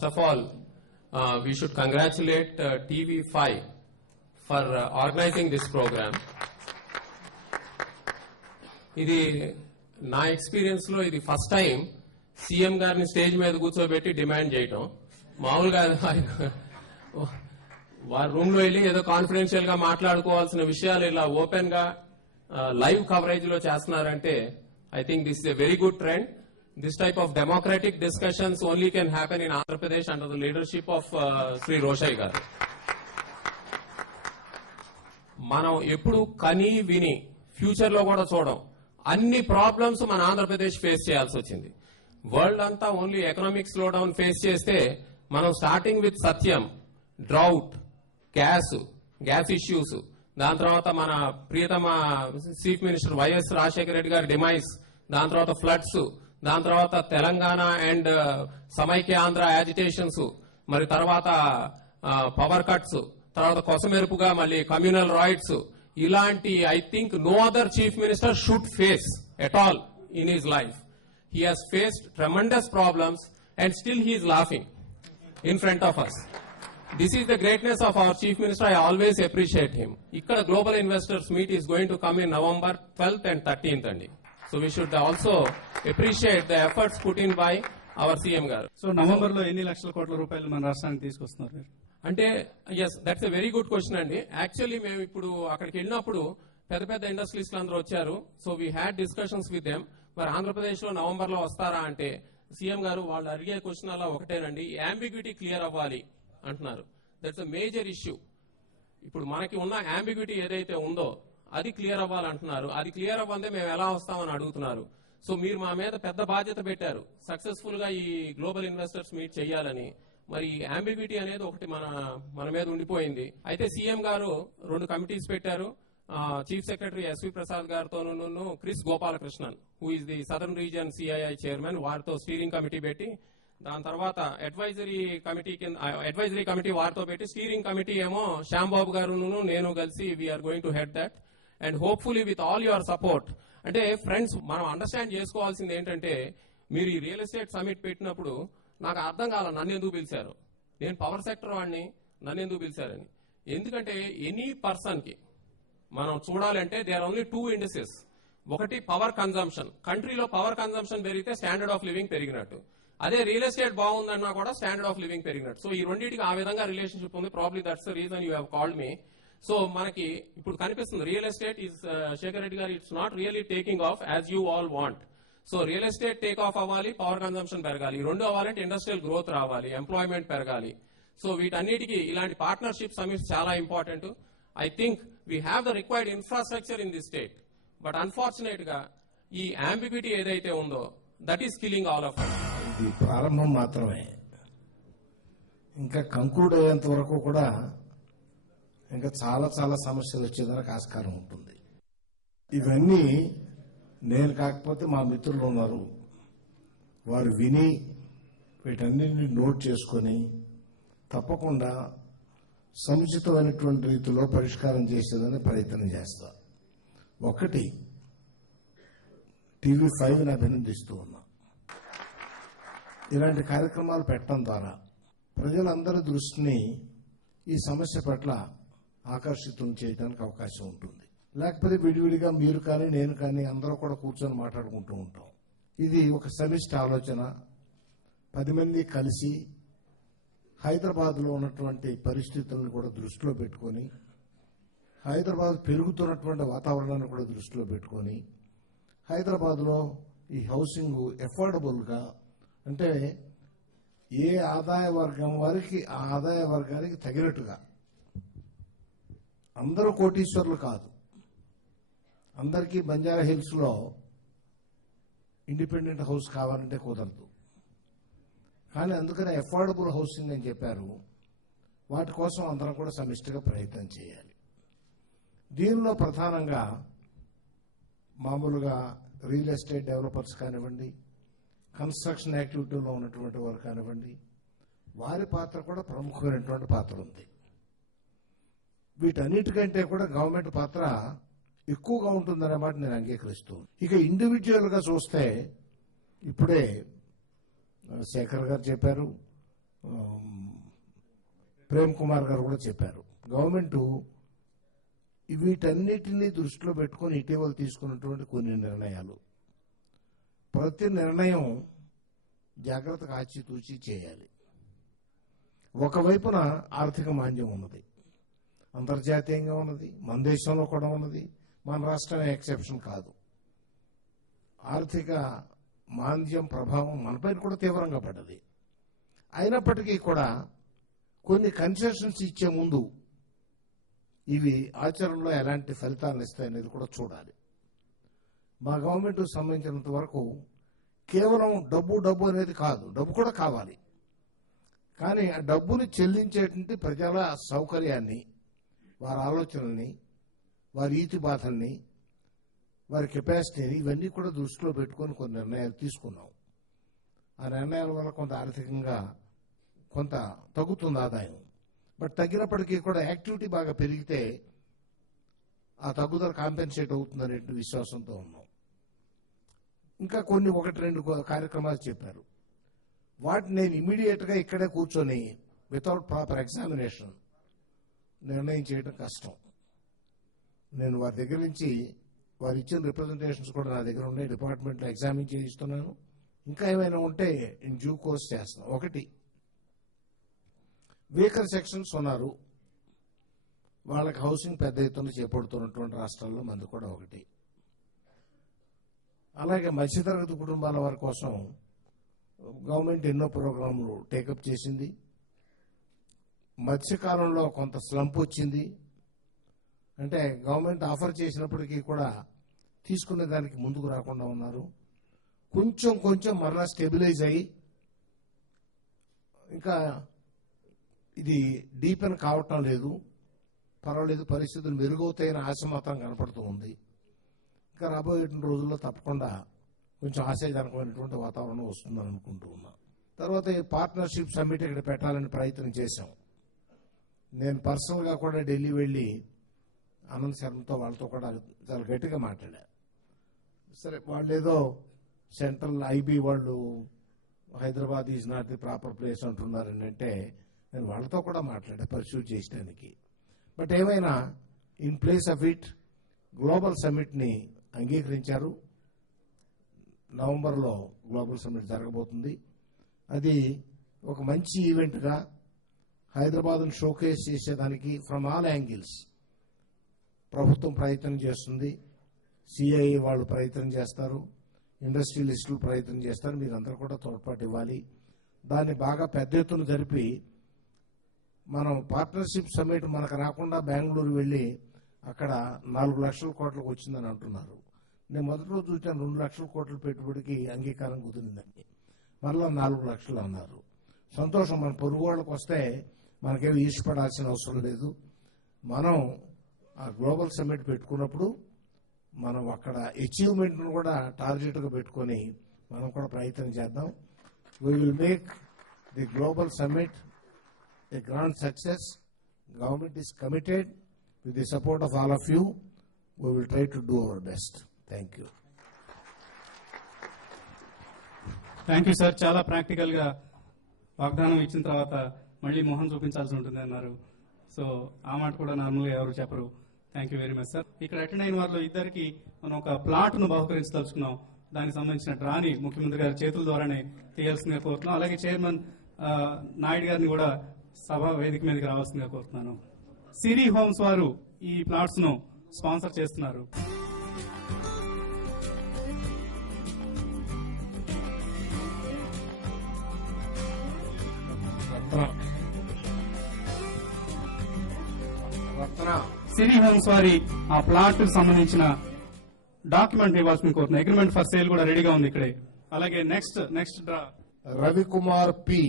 First of all, we should congratulate TV5 for organizing this program. ఇది నా experience లో ఇది ఫస్ట్ టైం సీఎం గారిని స్టేజ్ మీద కూర్చోబెట్టి డిమాండ్ చేయటం. మామూలుగా వారి రూమ్ లో వెళ్ళి ఏదో కాన్ఫిడెన్షియల్ గా మాట్లాడుకోవాల్సిన విషయాలు ఇలా ఓపెన్ గా లైవ్ కవరేజ్ లో చేస్తున్నారంటే I think this is a very good trend. This type of democratic discussions only can happen in Andhra Pradesh under the leadership of Sri Roshai garu. మనం ఎప్పుడు కని విని ఫ్యూచర్ లో కూడా చూడం అన్ని ప్రాబ్లమ్స్ మన ఆంధ్రప్రదేశ్ ఫేస్ చేయాల్సి వచ్చింది. వరల్డ్ అంతా only economic slow down face చేస్తే మనం starting with Satyam, drought, gas issues, దాని తర్వాత మన ప్రియతమ chief minister YS Rajasekhara Reddy గారి డిమైస్, దాని తర్వాత ఫ్లడ్స్, దాని తర్వాత తెలంగాణ అండ్ సమైక్య ఆంధ్ర యాజిటేషన్స్, మరి తర్వాత పవర్ కట్స్, తర్వాత కొసమెరుపుగా మళ్ళీ కమ్యూనల్ రైట్స్, ఇలాంటి I think no other chief minister should face at all in his life. He has faced tremendous problems and still he is laughing in front of us. This is the greatness of our Chief Minister. I always appreciate him. Ikkada Global Investors Meet is going to come in November 12th and 13th andi. So we should also appreciate the efforts put in by our CM garu. So November lo ఎన్ని లక్షల కోట్ల రూపాయలు మన రాష్ట్రానికి తీసుకొస్తున్నారు మీరు? అంటే yes, that's a very good question అండి. యాక్చువల్లీ మేము ఇప్పుడు అక్కడికి వెళ్ళినప్పుడు పెద్ద పెద్ద ఇండస్ట్రీస్ అందరూ వచ్చారు. So we had discussions with them. మరి ఆంధ్రప్రదేశ్ లో నవంబర్ లో వస్తారా అంటే సీఎం గారు వాళ్ళు అడిగే క్వశ్చన్ అలా ఒకటేనండి, అంబిగ్విటీ క్లియర్ అవ్వాలి అంటున్నారు. That's a major issue. ఇప్పుడు మనకి ఉన్న అంబిగ్విటీ ఏదైతే ఉందో అది క్లియర్ అవ్వాలంటున్నారు. అది క్లియర్ అవ్వాలంటే మేము ఎలా వస్తామని అడుగుతున్నారు. సో మీరు మా మీద పెద్ద బాధ్యత పెట్టారు సక్సెస్ఫుల్ గా ఈ గ్లోబల్ ఇన్వెస్టర్స్ మీట్ చేయాలని. మరి అంబిగ్విటీ అనేది ఒకటి మన మీద ఉండిపోయింది. అయితే సీఎం గారు 2 కమిటీస్ పెట్టారు. చీఫ్ సెక్రటరీ ఎస్వి ప్రసాద్ గారితోనూ Kris Gopalakrishnan, who is the southern region CII chairman, వారితో స్టీరింగ్ కమిటీ పెట్టి, దాని తర్వాత అడ్వైజరీ కమిటీ వారితో పెట్టి, స్టీరింగ్ కమిటీ ఏమో శ్యాంబాబు గారు నేను కలిసి we are going to head that. And hopefully with all your support. అంటే ఫ్రెండ్స్, మనం అండర్స్టాండ్ చేసుకోవాల్సింది ఏంటంటే, మీరు ఈ రియల్ ఎస్టేట్ సమిట్ పెట్టినప్పుడు నాకు అర్థం కాల నన్ను ఎందుకు పిలిచారు. నేను పవర్ సెక్టర్ వాడిని, నన్ను ఎందుకు పిలిచారని. ఎందుకంటే ఎనీ పర్సన్ కి మనం చూడాలంటే దే ఆర్ ఓన్లీ 2 ఇండసెస్. ఒకటి పవర్ కన్జంప్షన్. కంట్రీలో పవర్ కన్జంప్షన్ పెరిగితే స్టాండర్డ్ ఆఫ్ లివింగ్ పెరిగినట్టు, అదే రియల్ ఎస్టేట్ బాగుందన్నా కూడా స్టాండర్డ్ ఆఫ్ లివింగ్ పెరిగినట్టు. సో ఈ రెండింటికి ఆ విధంగా రిలేషన్షిప్ ఉంది. Probably that's the reason you have called me. So మనకి ఇప్పుడు కనిపిస్తుంది real estate is Shekhar Reddy garu, it's not really taking off as you all want. So real estate take off అవ్వాలి, పవర్ కన్జంప్షన్ పెరగాలి. ఈ రెండు అవ్వాలంటే ఇండస్ట్రియల్ గ్రోత్ రావాలి, ఎంప్లాయ్మెంట్ పెరగాలి. సో వీటన్నిటికీ ఇలాంటి పార్ట్నర్షిప్ సమిట్స్ చాలా important. I think we have the required infrastructure in the state. But unfortunate గా ఈ అంబిగ్విటీ ఏదైతే ఉందో that is killing all of us. ఇది ప్రారంభం మాత్రమే. ఇంకా కంక్లూడ్ అయ్యేంత వరకు కూడా ఇంకా చాలా చాలా సమస్యలు వచ్చేదానికి ఆస్కారం ఉంటుంది. ఇవన్నీ నేను కాకపోతే మా మిత్రులు ఉన్నారు, వారు విని వీటన్నిటిని నోట్ చేసుకొని తప్పకుండా సముచితమైనటువంటి రీతిలో పరిష్కారం చేసేదని ప్రయత్నం చేస్తా. ఒకటి, TV5ని అభినందిస్తూ ఉన్నా. ఇలాంటి కార్యక్రమాలు పెట్టడం ద్వారా ప్రజలందరి దృష్టిని ఈ సమస్య పట్ల ఆకర్షితం చేయడానికి అవకాశం ఉంటుంది. లేకపోతే విడివిడిగా మీరు కానీ నేను కానీ అందరూ కూడా కూర్చొని మాట్లాడుకుంటూ ఉంటాం. ఇది ఒక సమిష్టి ఆలోచన. 10 మంది కలిసి హైదరాబాద్లో ఉన్నటువంటి పరిస్థితులను కూడా దృష్టిలో పెట్టుకొని, హైదరాబాద్ పెరుగుతున్నటువంటి వాతావరణాన్ని కూడా దృష్టిలో పెట్టుకొని, హైదరాబాద్లో ఈ హౌసింగ్ ఎఫోర్డబుల్గా, అంటే ఏ ఆదాయ వర్గం వారికి ఆ ఆదాయ వర్గానికి తగినట్టుగా, అందరూ కోటీశ్వర్లు కాదు, అందరికీ బంజారా హిల్స్ లో ఇండిపెండెంట్ హౌస్ కావాలంటే కుదరదు. కానీ అందుకనే అఫోర్డబుల్ హౌసింగ్ అని చెప్పారు. వాటి కోసం అందరం కూడా సమిష్టిగా ప్రయత్నం చేయాలి. దీనిలో ప్రధానంగా మామూలుగా రియల్ ఎస్టేట్ డెవలపర్స్ కానివ్వండి, కన్స్ట్రక్షన్ యాక్టివిటీలో ఉన్నటువంటి వారు కానివ్వండి, వారి పాత్ర కూడా ప్రముఖమైనటువంటి పాత్ర ఉంది. వీటన్నిటికంటే కూడా గవర్నమెంట్ పాత్ర ఎక్కువగా ఉంటుందనే మాట నేను అంగీకరిస్తూ. ఇక ఇండివిజువల్ గా చూస్తే ఇప్పుడే శేఖర్ గారు చెప్పారు, ప్రేమ్ కుమార్ గారు కూడా చెప్పారు. గవర్నమెంట్ వీటన్నిటినీ దృష్టిలో పెట్టుకుని ఇటీవల తీసుకున్నటువంటి కొన్ని నిర్ణయాలు, ప్రతి నిర్ణయం జాగ్రత్తగా ఆచితూచి చేయాలి. ఒకవైపున ఆర్థిక మాంద్యం ఉన్నది, అంతర్జాతీయంగా ఉన్నది, మన దేశంలో కూడా ఉన్నది, మన రాష్ట్రమే ఎక్సెప్షన్ కాదు. ఆర్థిక మాంద్యం ప్రభావం మనపైన కూడా తీవ్రంగా పడ్డది. అయినప్పటికీ కూడా కొన్ని కన్సెషన్స్ ఇచ్చే ముందు ఇవి ఆచరణలో ఎలాంటి ఫలితాలను ఇస్తాయనేది కూడా చూడాలి. మా గవర్నమెంట్ సంబంధించినంత వరకు కేవలం డబ్బు అనేది కాదు, డబ్బు కూడా కావాలి. కానీ ఆ డబ్బుని చెల్లించేటువంటి ప్రజల సౌకర్యాన్ని, వారి ఆలోచనల్ని, వారి ఈతి బాధల్ని, వారి కెపాసిటీని ఇవన్నీ కూడా దృష్టిలో పెట్టుకొని కొన్ని నిర్ణయాలు తీసుకున్నాం. ఆ నిర్ణయాల వల్ల కొంత ఆర్థికంగా కొంత తగ్గుతుంది ఆదాయం. బట్ తగ్గినప్పటికీ కూడా యాక్టివిటీ బాగా పెరిగితే ఆ తగ్గుదల కాంపెన్సేట్ అవుతుందనే విశ్వాసంతో ఉన్నాం. ఇంకా కొన్ని 1-2 కార్యక్రమాలు చెప్పారు. వాటిని నేను ఇమీడియట్ గా ఇక్కడే కూర్చొని వితౌట్ ప్రాపర్ ఎగ్జామినేషన్ నిర్ణయం చేయడం కష్టం. నేను వారి దగ్గర నుంచి వారు ఇచ్చిన రిప్రజెంటేషన్స్ కూడా నా దగ్గర ఉన్నాయి, డిపార్ట్మెంట్లో ఎగ్జామిన్ చేయిస్తున్నాను. ఇంకా ఏమైనా ఉంటే ఇన్ డ్యూ కోర్స్ చేస్తాం. ఒకటి, వీకర్ సెక్షన్స్ ఉన్నారు, వాళ్ళకి హౌసింగ్ పెద్ద ఎత్తున చేపడుతున్నటువంటి రాష్ట్రాల్లో మంది కూడా ఒకటి. అలాగే మధ్యతరగతి కుటుంబాల వారి కోసం గవర్నమెంట్ ఎన్నో ప్రోగ్రాంలు టేకప్ చేసింది. మధ్యకాలంలో కొంత స్లంప్ వచ్చింది. అంటే గవర్నమెంట్ ఆఫర్ చేసినప్పటికీ కూడా తీసుకునే దానికి ముందుకు రాకుండా ఉన్నారు. కొంచెం మరలా స్టెబిలైజ్ అయ్యి ఇంకా ఇది డీపెన్ కావటం లేదు, పర్వాలేదు, పరిస్థితులు మెరుగవుతాయని ఆశ మాత్రం కనపడుతూ ఉంది. ఇంకా రాబోయే రోజుల్లో తప్పకుండా కొంచెం ఆశాజనకమైనటువంటి వాతావరణం వస్తుందని అనుకుంటూ ఉన్నాం. తర్వాత ఈ పార్ట్నర్షిప్ సమ్మిట్ ఇక్కడ పెట్టాలని ప్రయత్నం చేశాం. నేను పర్సనల్గా కూడా ఢిల్లీ వెళ్ళి ఆనంద్ శర్మతో వాళ్ళతో కూడా చాలా గట్టిగా మాట్లాడా. సరే, వాళ్ళు ఏదో సెంట్రల్ ఐబీ వాళ్ళు Hyderabad is not the proper place అంటున్నారని అంటే నేను వాళ్ళతో కూడా మాట్లాడా పర్సూ చేయడానికి. బట్ ఏమైనా in place of it global సమ్మిట్ని అంగీకరించారు. నవంబర్లో గ్లోబల్ సమ్మిట్ జరగబోతుంది. అది ఒక మంచి ఈవెంట్గా హైదరాబాద్ను షోకేస్ చేసేదానికి ఫ్రమ్ ఆల్ యాంగిల్స్ ప్రభుత్వం ప్రయత్నం చేస్తుంది. సిఐఏ వాళ్ళు ప్రయత్నం చేస్తారు, ఇండస్ట్రియలిస్టులు ప్రయత్నం చేస్తారు. మీరందరూ కూడా తోడ్పాటు ఇవ్వాలి. దాన్ని బాగా పెద్ద ఎత్తున జరిపి మనం పార్ట్నర్షిప్ సమ్మిట్ మనకు రాకుండా బెంగళూరు వెళ్ళి అక్కడ 4 లక్షల కోట్లకు వచ్చిందని అంటున్నారు. నేను మొదటి రోజు చూసాను 2 లక్షల కోట్ల పెట్టుబడికి అంగీకారం కుదిరిందని, మరలా 4 లక్షలు అన్నారు. సంతోషం. మన పొరుగు వాళ్ళకి వస్తే మనకేమి ఈర్ష్యపడాల్సిన అవసరం లేదు. మనం ఆ గ్లోబల్ సమ్మిట్ పెట్టుకున్నప్పుడు మనం అక్కడ అచీవ్మెంట్ను కూడా టార్గెట్గా పెట్టుకొని మనం కూడా ప్రయత్నం చేద్దాం. We will make the global summit a grand success. Government is committed. With the support of all of you, we will try to do our best. Thank you. Thank you sir. చాలా practical గా వాగ్దానం ఇచ్చిన తర్వాత మళ్ళీ మొహం చూపించాల్సి ఉంటుంది అన్నారు. So ఆ మాట కూడా నార్మల్గా ఎవరు చెప్పరు. Thank you very much sir. ఇక్కడ అటెండ్ అయిన వారిలో ఇద్దరికి మనం ఒక ప్లాట్ ను బహుకరించదలుచుకున్నాం. దానికి సంబంధించిన డ్రాని ముఖ్యమంత్రి గారి చేతుల ద్వారానే తీయాల్సిందిగా కోరుతున్నాం. అలాగే చైర్మన్ నాయుడు గారిని కూడా సభ వేదిక మీదకి రావాల్సిందిగా కోరుతున్నాను. సిరి హోమ్స్ వారు ఈ ప్లాట్స్ ను స్పాన్సర్ చేస్తున్నారు. సిరి హోమ్స్ వారి ఆ ప్లాట్ సంబంధించిన డాక్యుమెంట్ ఇవ్వాల్సింది కోరుతున్నాను. అగ్రిమెంట్ ఫర్ సేల్ కూడా రెడీగా ఉంది ఇక్కడే. అలాగే నెక్స్ట్ డ్రా రవికుమార్ పి.